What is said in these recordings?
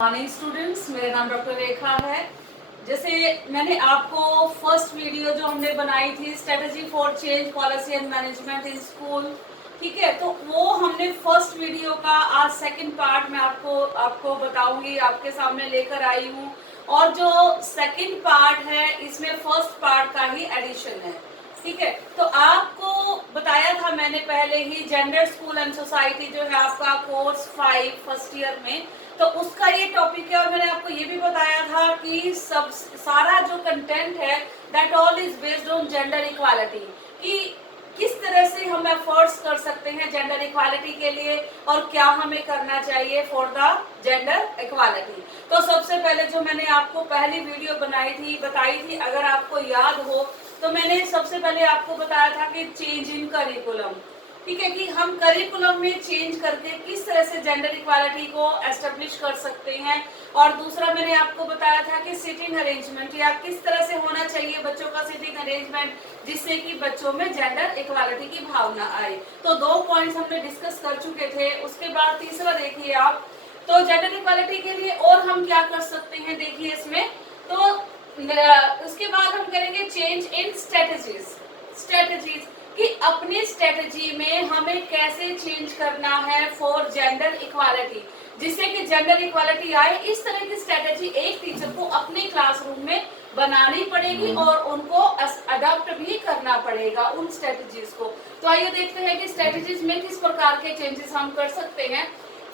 Morning students, मेरा नाम doctor रेखा है। जैसे मैंने आपको फर्स्ट वीडियो जो हमने बनाई थी strategy for change policy and management in school, ठीक है, तो वो हमने फर्स्ट वीडियो का आज सेकंड पार्ट में आपको बताऊंगी, आपके सामने लेकर आई हूँ। और जो सेकंड पार्ट है इसमें फर्स्ट पार्ट का ही एडिशन है, ठीक है। तो आपको बताया था मैंने पहले ही जेंडर स्कूल एंड सोसाइटी जो है आपका कोर्स 5 फर्स्ट ईयर में, तो उसका ये टॉपिक है। और मैंने आपको ये भी बताया था कि सब सारा जो कंटेंट है that all is based on gender equality, कि किस तरह से हम एफर्ट्स कर सकते हैं जेंडर इक्वालिटी के लिए और क्या हमें करना चाहिए फॉर द जेंडर इक्वालिटी। तो सबसे पहले जो मैंने आपको पहली वीडियो बताई थी, अगर आपको याद हो तो मैंने सबसे पहले आपको बताया था कि चेंज इन करिकुलम, ठीक है, कि हम करिकुलम में चेंज करके किस तरह से जेंडर इक्वालिटी को एस्टेब्लिश कर सकते हैं। और दूसरा मैंने आपको बताया था कि सिटिंग अरेंजमेंट, या किस तरह से होना चाहिए बच्चों का सिटिंग अरेंजमेंट जिससे कि बच्चों में जेंडर इक्वालिटी की भावना आए। तो 2 पॉइंट्स हमने डिस्कस कर चुके थे। उसके बाद तीसरा देखिए आप, तो जेंडर इक्वालिटी के लिए और हम क्या कर सकते हैं, देखिए इसमें तो उसके बाद हम करेंगे चेंज इन स्ट्रेटजीज कि अपनी स्ट्रेटजी में हमें कैसे चेंज करना है फॉर जेंडर इक्वालिटी, जिससे कि जेंडर इक्वालिटी आए। इस तरह की स्ट्रेटजी एक टीचर को अपने क्लासरूम में बनानी पड़ेगी और उनको अडॉप्ट भी करना पड़ेगा उन स्ट्रेटजीज को। तो आइए देखते हैं कि स्ट्रेटजीज में किस प्रकार के चेंजेस हम कर सकते हैं।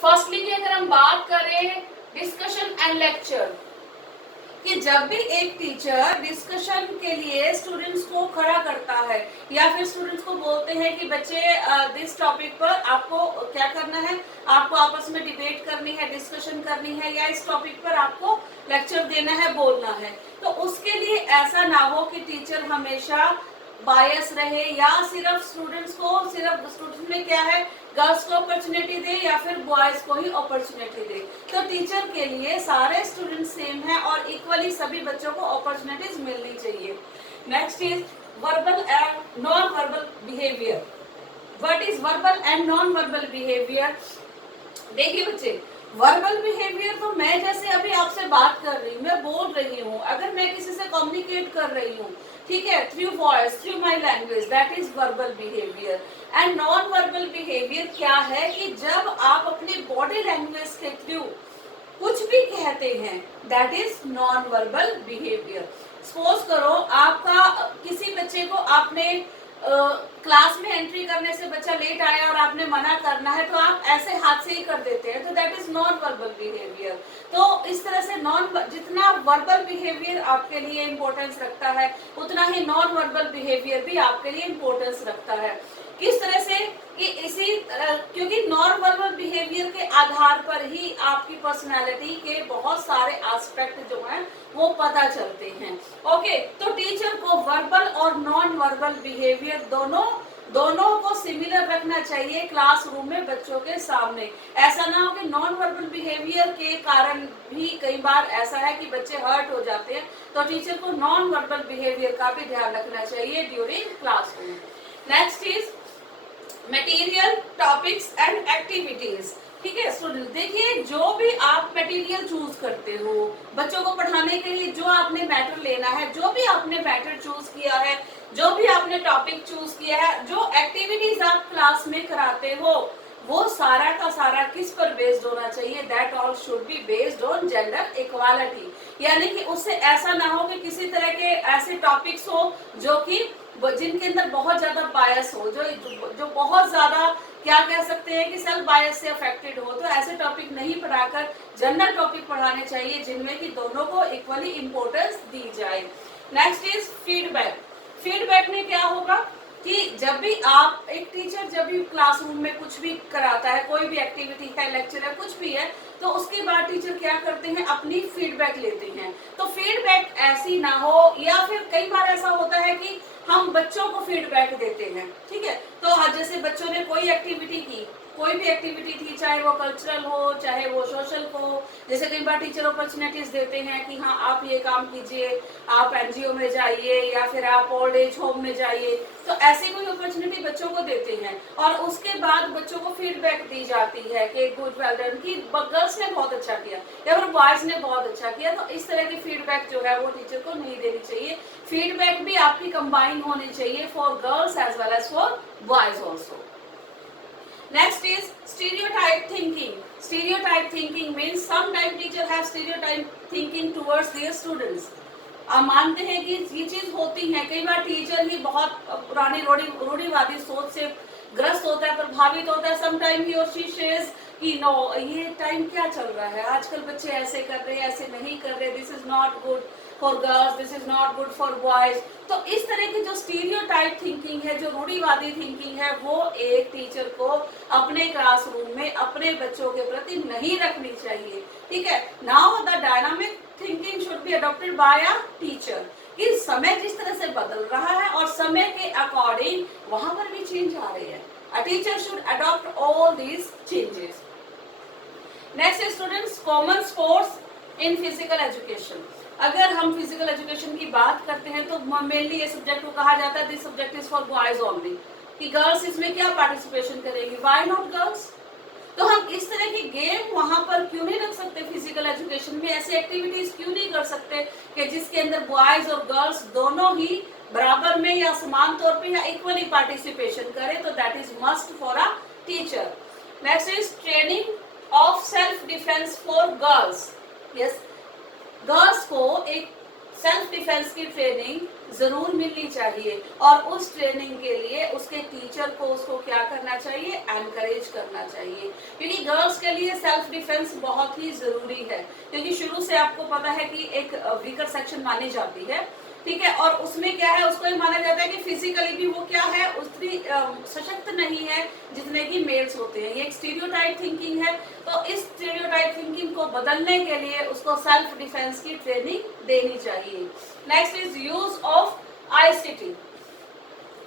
फर्स्टली की अगर हम बात करें डिस्कशन एंड लेक्चर, कि जब भी एक टीचर डिस्कशन के लिए स्टूडेंट्स को खड़ा करता है या फिर स्टूडेंट्स को बोलते हैं कि बच्चे दिस टॉपिक पर आपको क्या करना है, आपको आपस में डिबेट करनी है, डिस्कशन करनी है, या इस टॉपिक पर आपको लेक्चर देना है, बोलना है, तो उसके लिए ऐसा ना हो कि टीचर हमेशा बायस रहे या सिर्फ स्टूडेंट्स में क्या है, गर्ल्स को अपॉर्चुनिटी दे या फिर बॉयज को ही अपॉर्चुनिटी दे। तो टीचर के लिए सारे स्टूडेंट सेम है और इक्वली सभी बच्चों को अपॉर्चुनिटीज मिलनी चाहिए। Next is verbal and non verbal behaviour. What is verbal and non verbal behaviour? देखिए बच्चे, वर्बल बिहेवियर तो मैं जैसे अभी आपसे बात कर रही हूँ, मैं बोल रही हूँ, अगर मैं किसी से कम्युनिकेट कर रही हूँ, ठीक है, through voice, through my language, that is verbal behaviour. And non verbal behaviour क्या है कि जब आप अपने बॉडी लैंग्वेज के थ्रू कुछ भी कहते हैं, that is non verbal behaviour. Suppose करो आपका किसी बच्चे को आपने क्लास में एंट्री करने से बच्चा लेट आया और आपने मना करना है, तो आप ऐसे हाथ से ही कर देते हैं, तो that is non verbal behaviour. तो इस तरह से जितना वर्बल बिहेवियर आपके लिए इम्पोर्टेंस रखता है, उतना ही नॉन वर्बल बिहेवियर भी आपके लिए इम्पोर्टेंस रखता है। किस तरह से कि क्योंकि नॉन वर्बल बिहेवियर के आधार पर ही आपकी पर्सनालिटी के बहुत सारे एस्पेक्ट जो हैं वो पता चलते हैं। ओके, तो टीचर को वर्बल और नॉन वर्बल बिहेवियर दोनों को सिमिलर रखना चाहिए क्लासरूम में बच्चों के सामने। ऐसा ना हो कि नॉन वर्बल बिहेवियर के कारण भी कई बार ऐसा है कि बच्चे हर्ट हो जाते हैं, तो टीचर को नॉन वर्बल बिहेवियर का भी ध्यान रखना चाहिए during classroom. Next is material, topics and activities. ठीक है स्टूडेंट, देखिए जो भी आप मटेरियल चूज करते हो बच्चों को पढ़ाने के लिए, जो आपने मैटर लेना है, जो भी आपने मैटर चूज किया है, जो भी आपने टॉपिक चूज किया है, जो एक्टिविटीज आप क्लास में कराते हो, वो सारा का सारा किस पर बेस्ड होना चाहिए, that all should be based on gender equality. यानी कि उससे ऐसा ना हो कि किसी तरह के ऐसे टॉपिक्स हो जो कि जिनके अंदर बहुत ज्यादा बायस हो, जो बहुत ज्यादा क्या कह सकते हैं कि सेल्फ बायस से अफेक्टेड हो, तो ऐसे टॉपिक नहीं पढ़ाकर जनरल टॉपिक पढ़ाने चाहिए जिनमें कि दोनों को इक्वली इम्पोर्टेंस दी जाए। Next is feedback. फीडबैक में क्या होगा कि जब भी आप एक टीचर जब भी क्लासरूम में कुछ भी कराता है, कोई भी एक्टिविटी है, लेक्चर है, कुछ भी है, तो उसके बाद टीचर क्या करते हैं, अपनी फीडबैक लेते हैं। तो फीडबैक ऐसी ना हो, या फिर कई बार ऐसा होता है कि हम बच्चों को फीडबैक देते हैं, ठीक है, तो आज जैसे बच्चों ने कोई एक्टिविटी की, कोई भी एक्टिविटी थी, चाहे वो कल्चरल हो चाहे वो सोशल हो, जैसे कई बार टीचर अपॉर्चुनिटीज देते हैं कि हाँ आप ये काम कीजिए, आप एनजीओ में जाइए या फिर आप ओल्ड एज होम में जाइए, तो ऐसी कोई अपॉर्चुनिटी बच्चों को देते हैं और उसके बाद बच्चों को फीडबैक दी जाती है कि गुड वेल डन, कि गर्ल्स ने बहुत अच्छा किया या फिर बॉयज ने बहुत अच्छा किया। तो इस तरह की फीडबैक जो है वो टीचर को नहीं देनी चाहिए। फीडबैक भी आपकी कंबाइन होनी चाहिए for girls as well as for boys also. Next is stereotype thinking. Stereotype thinking means sometimes teacher have stereotype thinking towards their students. आप मानते हैं कि ये चीज होती है, कई बार टीचर ही बहुत पुरानी रूढ़िवादी सोच से ग्रस्त होता है, प्रभावित होता है। समटाइम ही और शी सेज कि नो ये टाइम क्या चल रहा है, आजकल बच्चे ऐसे कर रहे हैं, ऐसे नहीं कर रहे, this is not good for girls, this is not good for boys. तो इस तरह की जो स्टीरियोटाइप थिंकिंग है, जो रूढ़िवादी थिंकिंग है, वो एक टीचर को अपने क्लासरूम में अपने बच्चों के प्रति नहीं रखनी चाहिए। ठीक है, now the dynamic thinking should be adopted by a teacher, कि समय जिस तरह से बदल रहा है और समय के अकॉर्डिंग वहां पर भी चेंज आ रहे हैं। A teacher should adopt all these changes. Next is students common sports in physical education. अगर हम फिजिकल एजुकेशन की बात करते हैं तो मेनली ये सब्जेक्ट को कहा जाता है this subject is for boys only, कि गर्ल्स इसमें क्या पार्टिसिपेशन करेंगी, व्हाई नॉट गर्ल्स। तो हम इस तरह के गेम वहां पर क्यों नहीं रख सकते, फिजिकल एजुकेशन में ऐसी एक्टिविटीज क्यों नहीं कर सकते कि जिसके अंदर बॉयज और गर्ल्स दोनों ही बराबर में या समान तौर पे या इक्वली पार्टिसिपेशन करें। तो that is must for a teacher. Next is training of self defence for girls. Yes, girls को एक सेल्फ डिफेंस की ट्रेनिंग जरूर मिलनी चाहिए और उस ट्रेनिंग के लिए उसके टीचर को उसको क्या करना चाहिए, एनकरेज करना चाहिए, क्योंकि गर्ल्स के लिए सेल्फ डिफेंस बहुत ही जरूरी है, क्योंकि शुरू से आपको पता है कि एक वीकर सेक्शन मानी जाती है। ठीक है, और उसमें क्या है, उसको ये माना जाता है कि फिजिकली भी वो क्या है, उतनी सशक्त नहीं है जितने की मेल्स होते हैं। ये एक स्टीरियोटाइप थिंकिंग है। तो इस स्टीरियोटाइप थिंकिंग को बदलने के लिए उसको सेल्फ डिफेंस की ट्रेनिंग देनी चाहिए। Next is use of ICT.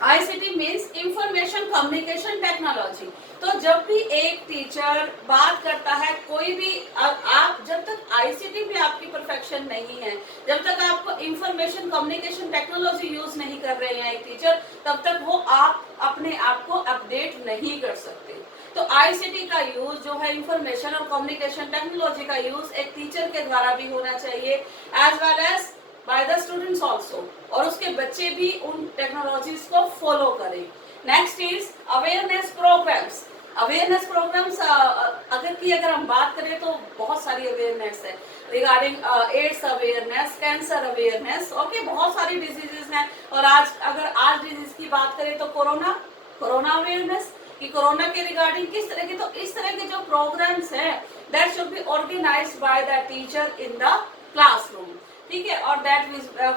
ICT means information communication technology. तो जब भी एक टीचर बात करता है, कोई भी आप जब तक आईसीटी में आपकी परफेक्शन नहीं है, जब तक आपको इंफॉर्मेशन कम्युनिकेशन टेक्नोलॉजी यूज नहीं कर रहे हैं एक टीचर, तब तक वो आप अपने आप को अपडेट नहीं कर सकते। तो आईसीटी का यूज जो है, इंफॉर्मेशन और कम्युनिकेशन टेक्नोलॉजी का यूज एक टीचर के द्वारा भी होना चाहिए as well as by the students also, और उसके बच्चे भी उन टेक्नोलॉजीज को फॉलो करें। Next is awareness programs. Awareness programs अगर हम बात करें तो बहुत सारी अवेयरनेस है regarding AIDS awareness, cancer awareness, okay, बहुत सारी डिजीजेस हैं। और आज डिजीज की बात करें तो कोरोना अवेयरनेस, कि कोरोना के रिगार्डिंग किस तरह के, तो इस तरह के जो प्रोग्राम्स हैं that should be organized by the teacher in the classroom. ठीक है, और that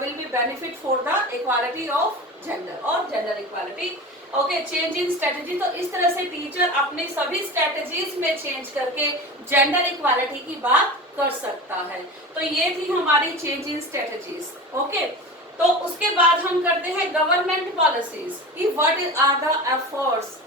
will be benefit for the equality of gender और gender equality. Okay, change in strategy. तो इस तरह से टीचर अपनी सभी स्ट्रेटेजीज में चेंज करके जेंडर इक्वालिटी की बात कर सकता है। तो ये थी हमारी चेंज इन स्ट्रेटेजीज। ओके, तो उसके बाद हम करते हैं गवर्नमेंट पॉलिसीज, कि व्हाट आर द एफर्ट्स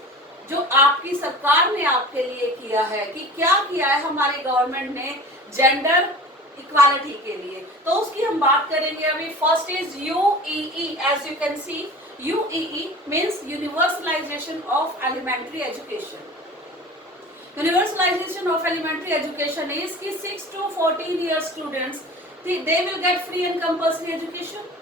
जो आपकी सरकार ने आपके लिए किया है, कि क्या किया है हमारी गवर्नमेंट ने जेंडर इक्वालिटी के लिए। तो उसकी हम बात करेंगे अभी। First is UEE. As you can see, UEE means universalization of elementary education. Universalization of elementary education is कि 6 to 14 year students they will get free and compulsory education।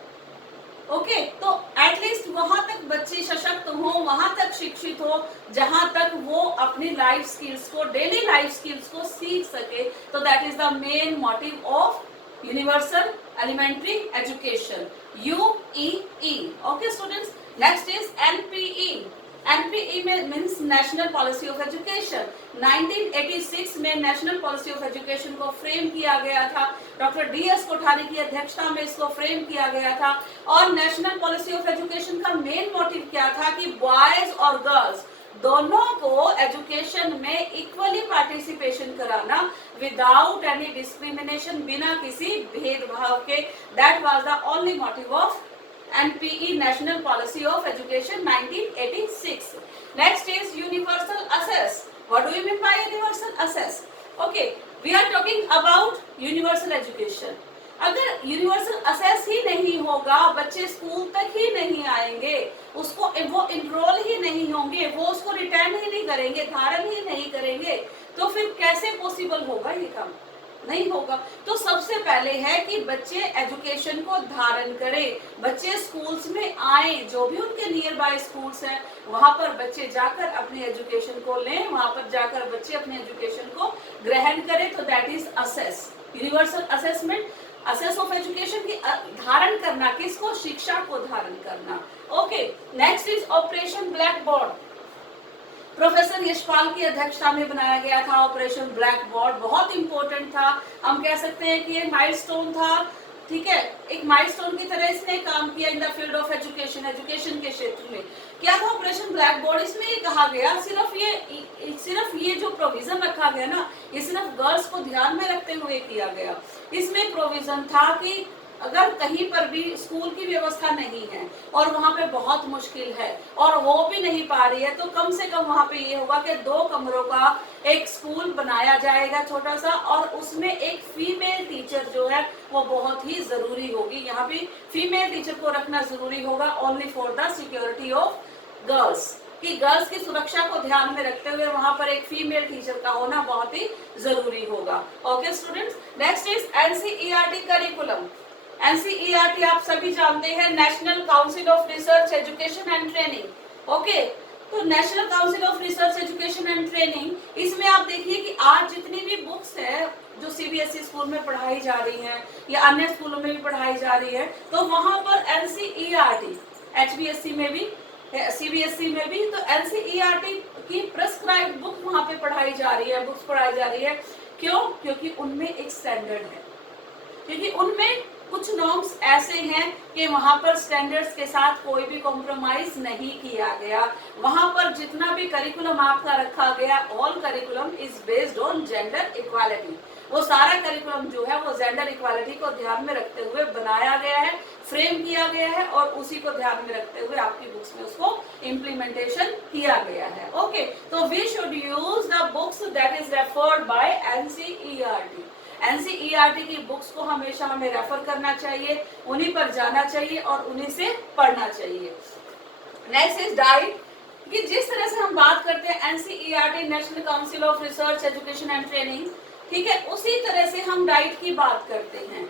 Okay, तो एटलीस्ट वहां तक बच्चे सशक्त हो, वहां तक शिक्षित हो, जहां तक वो अपनी लाइफ स्किल्स को, डेली लाइफ स्किल्स को सीख सके। तो that is the main motive of universal elementary education, UEE. Okay students, next is NPE. NPE में means national policy of education. 1986 में नेशनल पॉलिसी ऑफ एजुकेशन को फ्रेम किया गया था। डॉक्टर डीएस कोठारी की अध्यक्षता में इसको फ्रेम किया गया था। और नेशनल पॉलिसी ऑफ एजुकेशन का मेन मोटिव क्या था, कि बॉयज और गर्ल्स दोनों को एजुकेशन में इक्वली पार्टिसिपेशन कराना विदाउट एनी डिस्क्रिमिनेशन, बिना किसी भेदभाव के। That was the only motive of NPE National Policy of Education 1986. Next is universal access. What do you mean by universal access? Okay, we are talking about universal education. अगर universal assess ही नहीं होगा, बच्चे school तक ही नहीं आएंगे, उसको वो enrol ही नहीं होंगे, वो उसको रिटर्न ही नहीं करेंगे, धारण ही नहीं करेंगे, तो फिर कैसे पॉसिबल होगा ये काम? नहीं होगा। तो सबसे पहले है कि बच्चे एजुकेशन को धारण करें, बच्चे स्कूल्स में आए, जो भी उनके नियर बाय स्कूल्स हैं वहां पर बच्चे जाकर अपने एजुकेशन को लें, वहां पर जाकर बच्चे अपने एजुकेशन को ग्रहण करें। तो that is assess, universal assessment, assess of education की धारण करना, किसको? शिक्षा को धारण करना। Okay, next is operation black board. Professor Yashpal की अध्यक्षता में बनाया गया था ऑपरेशन ब्लैक बोर्ड, बहुत इंपॉर्टेंट था। हम कह सकते हैं कि ये माइलस्टोन था, ठीक है, एक माइलस्टोन की तरह इसने काम किया इन the field of education, education के क्षेत्र में। क्या था ऑपरेशन ब्लैक बोर्ड? इसमें ये कहा गया, सिर्फ ये जो प्रोविजन रखा गया ना, ये सिर्फ गर्ल्स को ध्यान में रखते हुए किया गया। इसमें प्रोविजन था कि अगर कहीं पर भी स्कूल की व्यवस्था नहीं है और वहाँ पे बहुत मुश्किल है और हो भी नहीं पा रही है, तो कम से कम वहाँ पे ये होगा कि 2 कमरों का एक स्कूल बनाया जाएगा छोटा सा, और उसमें एक फीमेल टीचर जो है वो बहुत ही जरूरी होगी। यहाँ पे फीमेल टीचर को रखना जरूरी होगा, only for the security of girls, कि गर्ल्स की सुरक्षा को ध्यान में रखते हुए वहां पर एक फीमेल टीचर का होना बहुत ही जरूरी होगा। Okay students, next is NCERT curriculum. NCERT आप सभी जानते हैं, national council of research education and training. Okay, तो national council of research education and training, इसमें आप देखिए कि आज जितनी भी बुक्स है जो सीबीएसई स्कूल में पढ़ाई जा रही हैं या अन्य स्कूलों में भी पढ़ाई जा रही है, तो वहां पर एनसीईआरटी, एचबीएसई में भी, सीबीएसई में भी, तो एनसीईआरटी की प्रेस्क्राइब्ड बुक वहां पे पढ़ाई जा रही है, बुक्स पढ़ाई जा रही है। क्यों? क्योंकि उनमें एक स्टैंडर्ड है, क्योंकि उनमें कुछ नॉर्म्स ऐसे हैं कि वहां पर स्टैंडर्ड्स के साथ कोई भी कॉम्प्रोमाइज नहीं किया गया। वहां पर जितना भी करिकुलम आपका रखा गया, all curriculum is based on gender equality. वो सारा करिकुलम जो है वो जेंडर इक्वालिटी को ध्यान में रखते हुए बनाया गया है, फ्रेम किया गया है, और उसी को ध्यान में रखते हुए आपकी बुक्स में उसको इम्प्लीमेंटेशन किया गया है। ओके, तो we should use the books that is referred by NCERT. NCERT की बुक्स को हमेशा हमें रेफर करना चाहिए, उन्हीं पर जाना चाहिए और उन्हीं से पढ़ना चाहिए। नेक्स्ट इज डाइट, कि जिस तरह से हम बात करते हैं NCERT, national council of research education and training, ठीक है, उसी तरह से हम डाइट की बात करते हैं,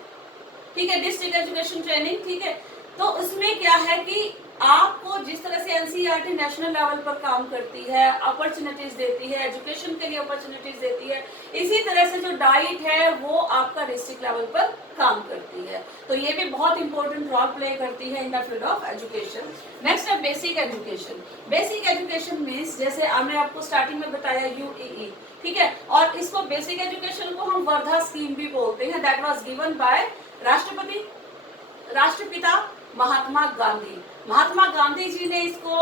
ठीक है, डिस्ट्रिक्ट एजुकेशन ट्रेनिंग, ठीक है। तो उसमें क्या है कि आपको जिस तरह से एनसीईआरटी नेशनल लेवल पर काम करती है, अपॉर्चुनिटीज देती है, एजुकेशन के लिए अपॉर्चुनिटीज देती है, इसी तरह से जो डाइट है वो आपका डिस्ट्रिक्ट लेवल पर काम करती है। तो ये भी बहुत इंपॉर्टेंट रोल प्ले करती है in the field of education. Next है basic education. Basic education means, जैसे हमने आपको स्टार्टिंग में बताया यूईई, ठीक है, और इसको बेसिक एजुकेशन को हम वर्धा स्कीम भी बोलते हैं, दैट वाज गिवन बाय राष्ट्रपिता महात्मा गांधी। महात्मा गांधी जी ने इसको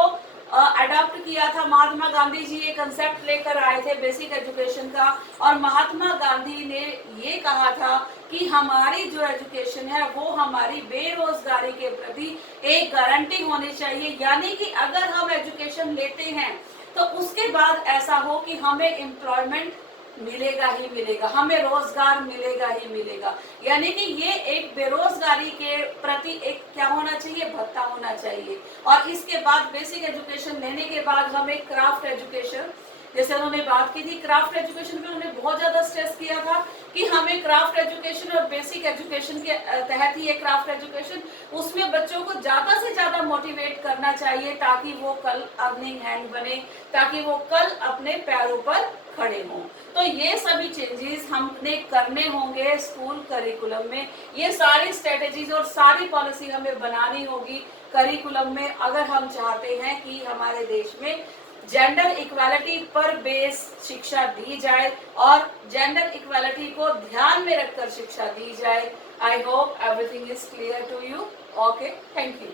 अडॉप्ट किया था। महात्मा गांधी जी ये कंसेप्ट लेकर आए थे बेसिक एजुकेशन का, और महात्मा गांधी ने ये कहा था कि हमारी जो एजुकेशन है वो हमारी बेरोजगारी के प्रति एक गारंटी होनी चाहिए, यानी कि अगर हम एजुकेशन लेते हैं तो उसके बाद ऐसा हो कि हमें एम्प्लॉयमेंट मिलेगा ही मिलेगा, हमें रोजगार मिलेगा ही मिलेगा। यानी कि ये एक बेरोजगारी के प्रति एक क्या होना चाहिए, भत्ता होना चाहिए। और इसके बाद बेसिक एजुकेशन लेने के बाद हमें क्राफ्ट एजुकेशन, जैसे उन्होंने बात की थी क्राफ्ट एजुकेशन पे, उन्होंने बहुत ज्यादा स्ट्रेस किया था कि हमें क्राफ्ट एजुकेशन और बेसिक एजुकेशन के तहत ही ये क्राफ्ट एजुकेशन, उसमें बच्चों को ज्यादा से ज्यादा मोटिवेट करना चाहिए ताकि वो कल अर्निंग हैंड बने, ताकि वो कल अपने पैरों पर खड़े हों। तो ये सभी चेंजेस हमने करने होंगे स्कूल करिकुलम में। ये सारी स्ट्रेटेजीज और सारी पॉलिसी हमें बनानी होगी करिकुलम में, अगर हम चाहते हैं कि हमारे देश में जेंडर इक्वालिटी पर बेस शिक्षा दी जाए और जेंडर इक्वालिटी को ध्यान में रखकर शिक्षा दी जाए। I hope everything is clear to you. Okay, thank you.